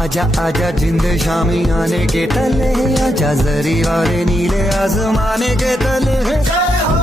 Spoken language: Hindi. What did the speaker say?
आजा आजा जिंद शामी आने के तले, आजा जरी वाले नीले आसमाने के तले। जय हो